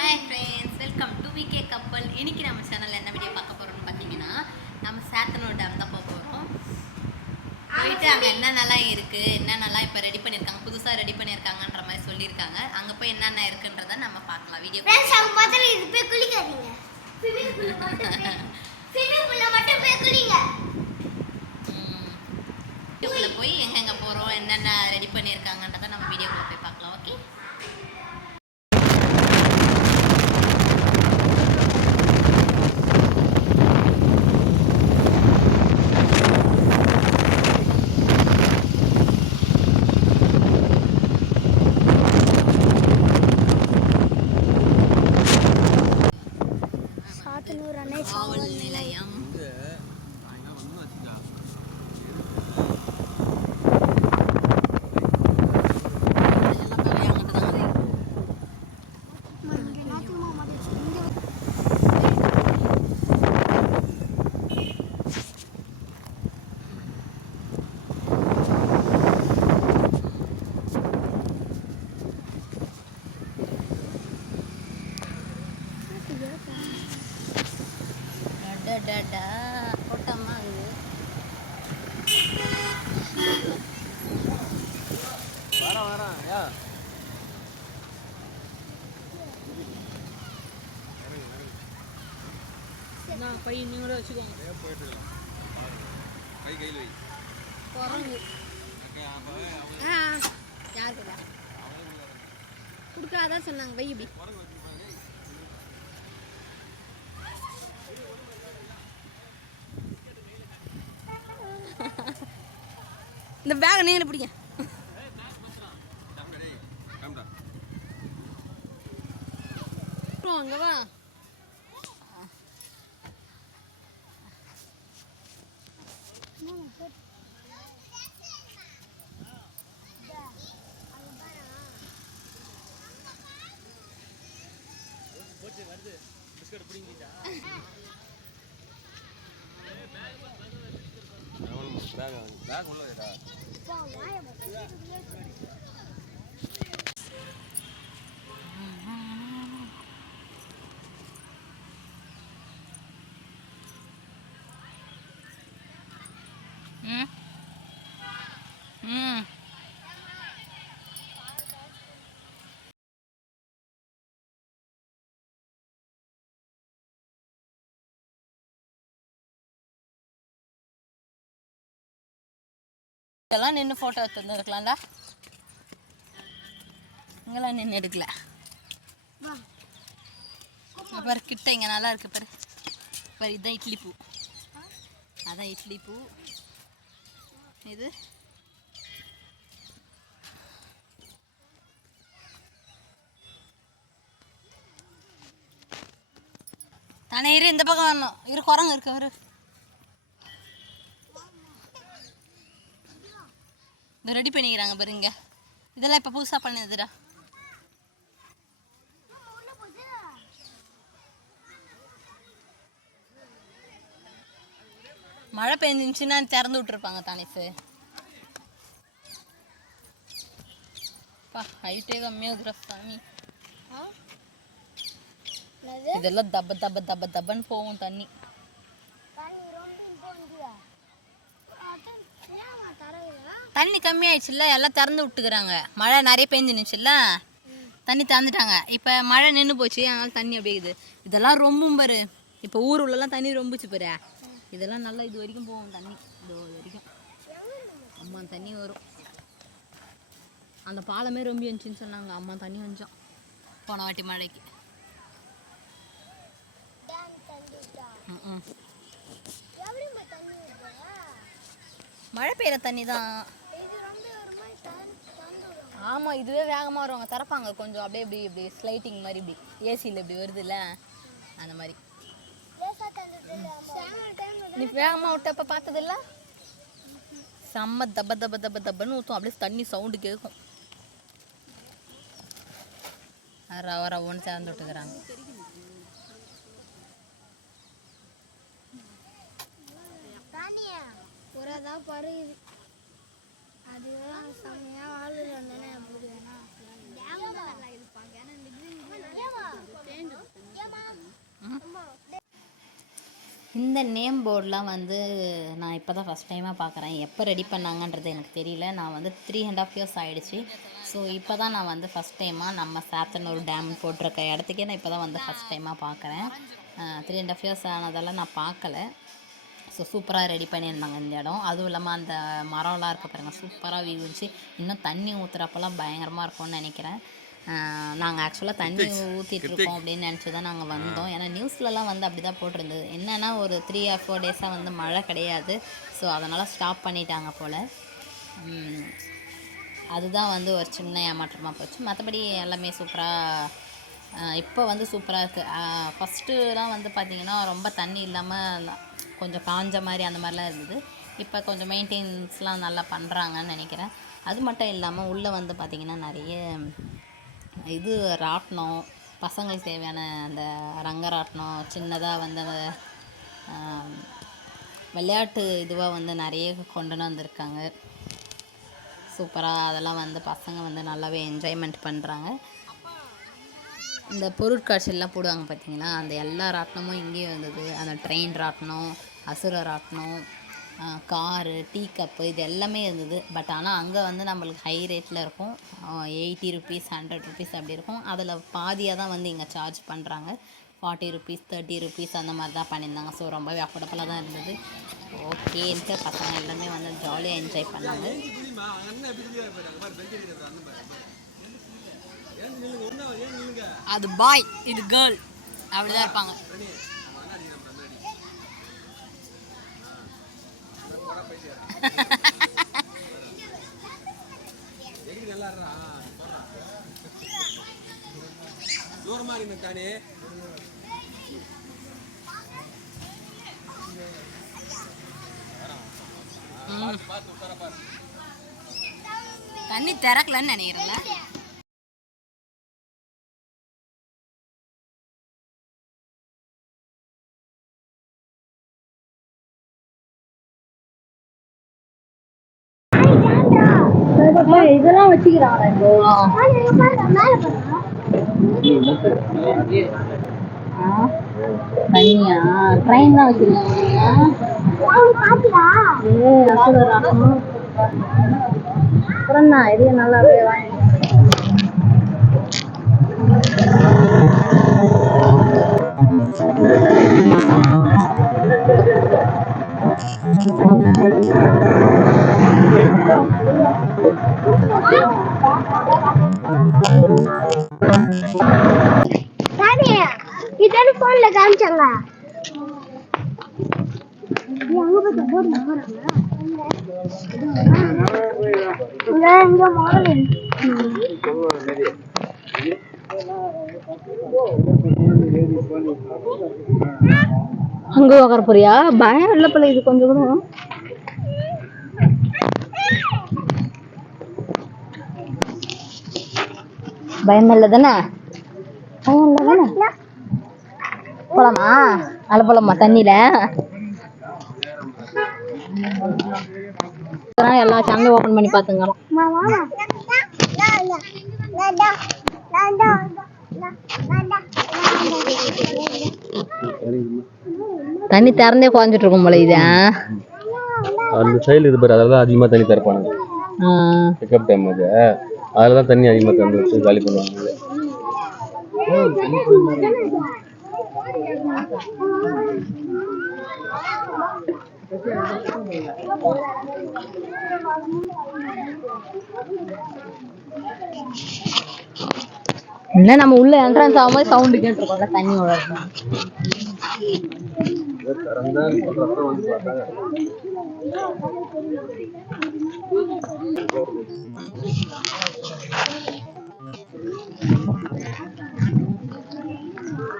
Hi friends, welcome to VK Kappal. இன்னைக்கு நம்ம சேனலில் என்ன வீடியோ பார்க்க போகிறோம்னு பார்த்தீங்கன்னா, நம்ம சாத்தனூர் டேம் தான் போக போகிறோம். போயிட்டு அங்கே என்னென்னலாம் இருக்குது, என்னென்னலாம் இப்போ ரெடி பண்ணியிருக்காங்க, புதுசாக ரெடி பண்ணியிருக்காங்கன்ற மாதிரி சொல்லியிருக்காங்க. அங்கே போய் என்னென்ன இருக்குன்றதை நம்ம பார்க்கலாம். வீடியோ வீடியோக்குள்ளே போய் எங்கெங்கே போகிறோம், என்னென்ன ரெடி பண்ணியிருக்காங்கன்றதை நம்ம வீடியோக்குள்ளே போய் பார்க்கலாம். ஓகே, காவல் நிலையம். கூட்டமா பை நீங்களே வச்சுக்கோங்க. குரங்கு யாருக்குதா கொடுக்காதான் சொன்னாங்க. பை இப்படி இந்த பேக் நீங்களே பிடிங்க. அங்க வா. வருது பிஸ்கட் பிடிங்கிட்டா பேக் உள்ள வைடா. இதெல்லாம் நின்று ஃபோட்டோ எடுத்து இருக்கலாம்டா. இங்கெல்லாம் நின்று எடுக்கல. பாரு கிட்ட இங்கே நல்லா இருக்கு பாரு. பாரு இதுதான் இட்லி பூ. அதான் இட்லி பூ. இது தானே இரு, இந்த பக்கம் வரணும். இரு, குரங்கு இருக்கு. இரு, இந்த ரெடி பண்ணிக்கிறாங்க பாருங்க. இதெல்லாம் இப்போ புதுசாக பண்ணதுடா. மழை பெஞ்சிருந்துச்சுன்னா திறந்து விட்டுருப்பாங்க தானேசு. ஹைட்டே கம்மியாகுதுரா சாமி. இதெல்லாம் தப்ப தப்ப தப்ப தப்பன்னு போகும் தண்ணி. தண்ணி கம்மியாயிடுச்சுல்ல, எல்லாம் திறந்து விட்டுக்கிறாங்க. மழை நிறைய பெஞ்சினுச்சுல்ல, தண்ணி திறந்துட்டாங்க. இப்போ மழை நின்று போச்சு, அதனால தண்ணி அப்படியே. இதெல்லாம் ரொம்பவும் பாரு. இப்போ ஊர் உள்ளலாம் தண்ணி ரொம்பிச்சு பாரு. இதெல்லாம் நல்லா இது வரைக்கும் போகும் தண்ணி. இது வரைக்கும் அம்மா தண்ணி வரும். அந்த பாலமே ரொம்ப வந்துச்சுன்னு சொன்னாங்க. அம்மா தண்ணி வந்துச்சோம் போன வாட்டி மழைக்கு. மழை பெய்கிற தண்ணி தான். ஆமாம், இதுவே வேகமாக வருவாங்க. திறப்பாங்க கொஞ்சம் அப்படியே இப்படி இப்படி ஸ்லைட்டிங் மாதிரி. இப்படி ஏசியில் இப்படி வருதுல்ல, அந்த மாதிரி. நீ வேகமாக விட்டப்ப பார்த்ததில்ல? செம்ம தப்ப தப்ப தப்ப தப்பன்னு ஊற்றும். அப்படியே தண்ணி சவுண்டு கேட்கும். ரவ ரவன்னு சேர்ந்து விட்டுக்கிறாங்க. அதுதான் செம்மையாக வாழ் வந்தேன்னா எப்படி வேணா இந்த நேம் போர்டெலாம் வந்து நான் இப்போ தான் ஃபஸ்ட் டைமாக பார்க்குறேன். எப்போ ரெடி பண்ணாங்கன்றது எனக்கு தெரியல. நான் வந்து 3.5 இயர்ஸ் ஆகிடுச்சு. ஸோ இப்போ தான் நான் வந்து ஃபஸ்ட் டைமாக நம்ம சாத்தனூர் டேம் போட்டிருக்க இடத்துக்கே நான் இப்போ தான் வந்து ஃபஸ்ட் டைமாக பார்க்குறேன். 3.5 இயர்ஸ் ஆனதெல்லாம் நான் பார்க்கல. ஸோ சூப்பராக ரெடி பண்ணியிருந்தாங்க இந்த இடம். அதுவும் இல்லாமல் அந்த மரம்லாம் இருக்க பாருங்கள், சூப்பராக வியூ இருந்துச்சு. இன்னும் தண்ணி ஊற்றுறப்பெல்லாம் பயங்கரமாக இருக்கும்னு நினைக்கிறேன். நாங்கள் ஆக்சுவலாக தண்ணி ஊற்றிட்டுருக்கோம் அப்படின்னு நினச்சி தான் நாங்கள் வந்தோம். ஏன்னா நியூஸ்லலாம் வந்து அப்படி தான் போட்டிருந்தது. என்னென்னா ஒரு 3 or 4 டேஸாக வந்து மழை கிடையாது. ஸோ அதனால் ஸ்டாப் பண்ணிட்டாங்க போல். அதுதான் வந்து ஒரு சின்ன ஏமாற்றமாக போச்சு. மற்றபடி எல்லாமே சூப்பராக இப்போ வந்து சூப்பராக இருக்குது. ஃபஸ்ட்டுலாம் வந்து பார்த்திங்கன்னா ரொம்ப தண்ணி இல்லாமல் கொஞ்சம் காஞ்ச மாதிரி அந்த மாதிரிலாம் இருந்தது. இப்போ கொஞ்சம் மெயின்டெனன்ஸ்லாம் நல்லா பண்ணுறாங்கன்னு நினைக்கிறேன். அது மட்டும் இல்லாமல் உள்ளே வந்து பார்த்திங்கன்னா நிறைய இது ராட்டினம், பசங்களுக்கு தேவையான அந்த ரங்கராட்டினம், சின்னதாக வந்து அந்த விளையாட்டு இதுவாக வந்து நிறைய கொண்டுன்னு வந்திருக்காங்க. சூப்பராக அதெல்லாம் வந்து பசங்க வந்து நல்லாவே என்ஜாய்மெண்ட் பண்ணுறாங்க. இந்த பொருட்காட்சியெல்லாம் போடுவாங்க பார்த்திங்களா, அந்த எல்லா ராட்டினமும் இங்கேயும் இருந்தது. அந்த ட்ரெயின் ராட்டினம், அசுர ராட்டினம், காரு, டீ கப்பு, இது எல்லாமே இருந்தது. பட் ஆனால் அங்கே வந்து நம்மளுக்கு ஹை ரேட்டில் இருக்கும். 80 rupees 100 rupees அப்படி இருக்கும். அதில் பாதியாக தான் வந்து இங்கே சார்ஜ் பண்ணுறாங்க. 40 rupees 30 rupees அந்த மாதிரி தான் பண்ணியிருந்தாங்க. ஸோ ரொம்பவே அஃபோர்டபுளாக தான் இருந்தது. ஓகேன்ட்டு பசங்க எல்லாமே வந்து ஜாலியாக என்ஜாய் பண்ணாங்க. அது பாய், இது கேர்ள், அப்படிதான் இருப்பாங்க. தண்ணி திறக்கலன்னு நினைக்கிறேன். இதெல்லாம் வச்சுக்கிறாங்க. தண்ணியா ட்ரெயின் தான் வச்சிருக்காங்க. அப்புறம் தான் இது நல்லாவே வாங்கி இதெல்லாம் போன்ல காமிச்சாங்க. அங்க உக்கார போறியா? பயம் இல்லை போல இது கொஞ்சம் கூட. பயம் இல்லை தானே? பயம் இல்லை தானே? போலாமா? அல போலாமா தண்ணியில? எல்லா சேனலும் ஓபன் பண்ணி பாத்துங்க. தண்ணி திறந்தே குறைஞ்சிட்டு இருக்கும் போல. இது அந்த சைடு இது பாரு, அதெல்லாம் அதிகமா தண்ணி திறப்பாங்க. பிக்கப் டைம் அது, அதெல்லாம் தண்ணி அதிகமா திறந்து வச்சு காலி பண்ணுவாங்க. இல்ல நம்ம உள்ள என்ட்ரன்ஸ் ஆகும்போது சவுண்ட் கேட்டுருக்கோம்ல தண்ணி ஓடுறது.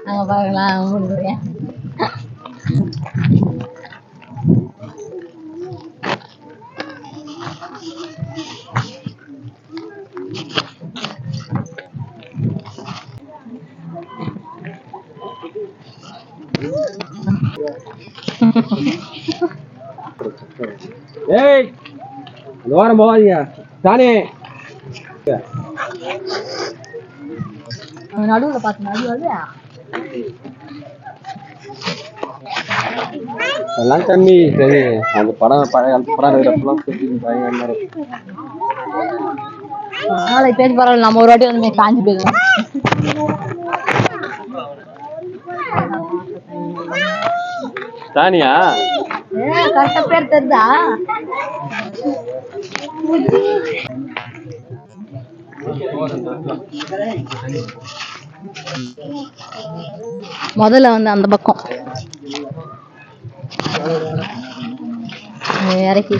அங்க பார்க்கலாம் முடியல. ஏய் ஓரம் போவாதீங்க தானே. நடுவுல பார்த்து நடுவாது அதெல்லாம் கம்மி சரி. அந்த படம் பழைய காலத்து படம் இருக்கிறப்பெல்லாம் பயங்கரமா இருக்கும். நாளைக்கு பேசி பரவாயில்ல, நம்ம ஒரு வாட்டி வந்து காஞ்சி போயிடலாம். தானியா கரெக்டா பேர் தெரியுதா? முதல்ல வந்து அந்த பக்கம் இறக்கி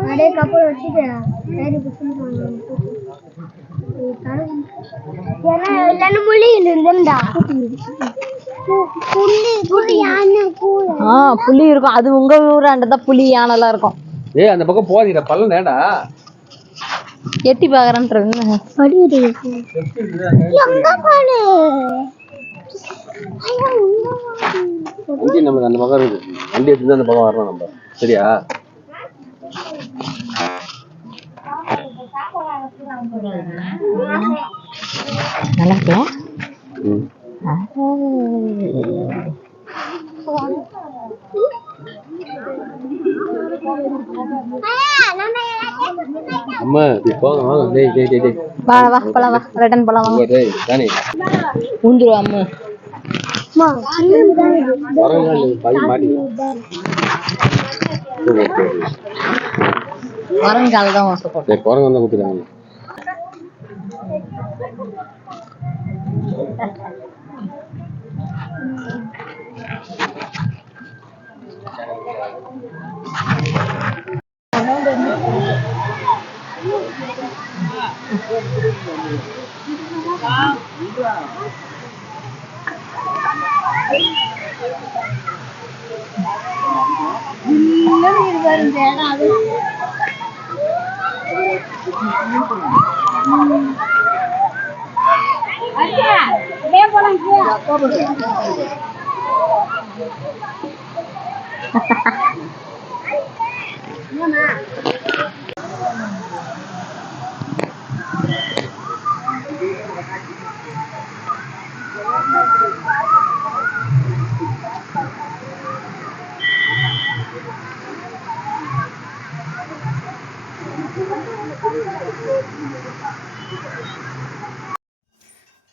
அப்படியே கப்பல் வச்சுட்டு புலி இருக்கும். அது உங்க ஊராண்டதான் புலி யானைலாம் இருக்கும். ஏய் அந்த பக்கம் போதீங்க பள்ளம் நேடா எட்டி பாக்குறேன்றது வண்டி நமக்கு அந்த பக்கம் இருக்கு. வண்டி எடுத்து அந்த பக்கம் வரணும் நம்ம. சரியா? நல்லா இருக்கலாம். அம்மா போகணும். டேய் டேய் டேய் வா வா போலாம், வா ரிட்டர்ன் போலாம் வாங்க. டேய் தானே ஊந்துருவா அம்மு. வரங்க பாதி மாட்டி வரங்கால தான் வாசப்போம். டேய் போறங்க வந்து குத்துறாங்க.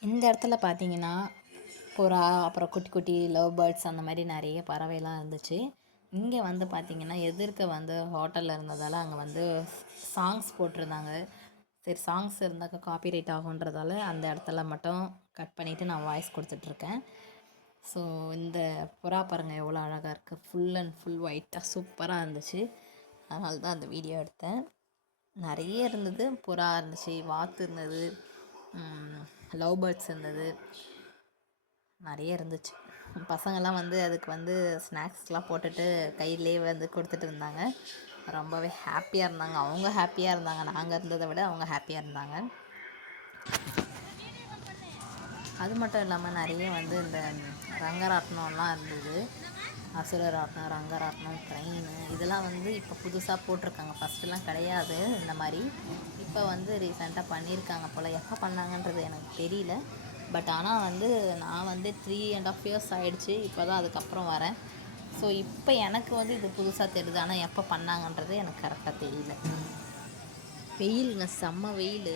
இந்த இடத்துல பார்த்தீங்கன்னா புறா, அப்புறம் குட்டி குட்டி லவ் பேர்ட்ஸ் அந்த மாதிரி நிறைய பறவைலாம் இருந்துச்சு. இங்கே வந்து பார்த்திங்கன்னா எதிர்க்க வந்து ஹோட்டலில் இருந்ததால் அங்கே வந்து சாங்ஸ் போட்டிருந்தாங்க. சரி சாங்ஸ் இருந்தாக்க காப்பிரைட் ஆகுன்றதால அந்த இடத்துல மட்டும் கட் பண்ணிவிட்டு நான் வாய்ஸ் கொடுத்துட்ருக்கேன். ஸோ இந்த புறா பாருங்கள் எவ்வளோ அழகாக இருக்குது. ஃபுல் அண்ட் ஃபுல் ஒயிட்டாக சூப்பராக இருந்துச்சு. அதனால தான் அந்த வீடியோ எடுத்தேன். நிறைய இருந்தது. புறா இருந்துச்சு, வாத்து இருந்தது, லவ் பேர்ட்ஸ் இருந்தது, நிறைய இருந்துச்சு. பசங்கள்லாம் வந்து அதுக்கு வந்து ஸ்நாக்ஸ்லாம் போட்டுட்டு கையிலே வந்து கொடுத்துட்டு இருந்தாங்க. ரொம்பவே ஹாப்பியாக இருந்தாங்க. அவங்க ஹாப்பியாக இருந்தாங்க, நாங்கள் இருந்ததை விட அவங்க ஹாப்பியாக இருந்தாங்க. அது மட்டும் இல்லாமல் நிறைய வந்து இந்த ரங்கராட்டினம்லாம் இருந்தது. அசுரராட்டினம், ரங்கராட்டினம், ட்ரெயின் இதெல்லாம் வந்து இப்போ புதுசாக போட்டிருக்காங்க. ஃபஸ்ட்டுலாம் கிடையாது இந்த மாதிரி. இப்போ வந்து ரீசெண்டாக பண்ணியிருக்காங்க போல். எப்போ பண்ணாங்கன்றது எனக்கு தெரியல. பட் ஆனால் வந்து நான் வந்து 3.5 years ஆகிடுச்சு இப்போ தான் அதுக்கப்புறம் வரேன். ஸோ இப்போ எனக்கு வந்து இது புதுசாக தெரியுது. ஆனால் எப்போ பண்ணாங்கன்றது எனக்கு கரெக்டாக தெரியல. வெயிலுங்க, செம்ம வெயில்.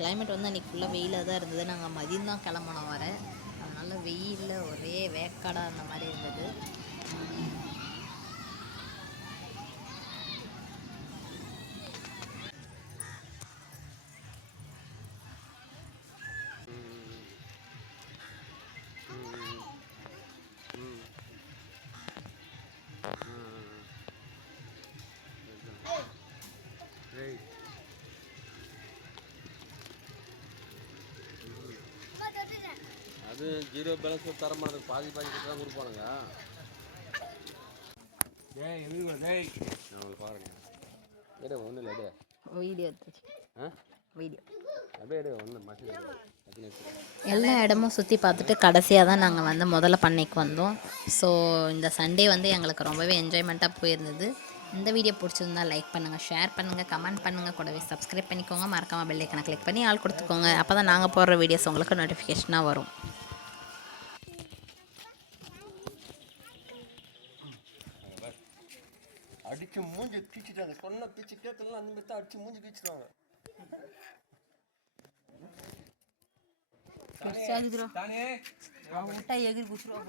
கிளைமேட் வந்து அன்றைக்கி ஃபுல்லாக வெயிலாக தான் இருந்தது. நாங்கள் மதியம் தான் கிளம்பணும் வர. அதனால் வெயிலில் ஒரே வேக்காடாக அந்த மாதிரி இருந்தது. அது ஜீரோ பேலன்ஸ் தர மாட்டேங்க. பாதி பாதி தான் கொடுப்பானுங்க. பாருங்க எடு ஒன்றும் இல்லை எடு வீடியோ எடுத்துச்சு. வீடியோ அப்படியே எடு ஒன்றும் மசின். எல்லா இடமும் சுற்றி பார்த்துட்டு கடைசியாக தான் நாங்கள் வந்து முதல்ல பண்ணைக்கு வந்தோம். ஸோ இந்த சண்டே வந்து எங்களுக்கு ரொம்பவே என்ஜாய்மெண்ட்டாக போயிருந்தது. இந்த வீடியோ பிடிச்சிருந்தா லைக் பண்ணுங்கள், ஷேர் பண்ணுங்கள், கமெண்ட் பண்ணுங்கள், கூடவே சப்ஸ்கிரைப் பண்ணிக்கோங்க. மறக்காமல் பெல் ஐக்கனை கிளிக் பண்ணி ஆள் கொடுத்துக்கோங்க. அப்போ தான் நாங்கள் போடுற வீடியோஸ் உங்களுக்கு நோட்டிஃபிகேஷனாக வரும். அடிச்சு மூஞ்சி கீச்சிட்டாங்க. சொன்ன பேச்சு கேட்கலாம், அந்த மாதிரி தான் அடிச்சு மூஞ்சி கீச்சிடுவாங்க. எகிரி குச்சிருவா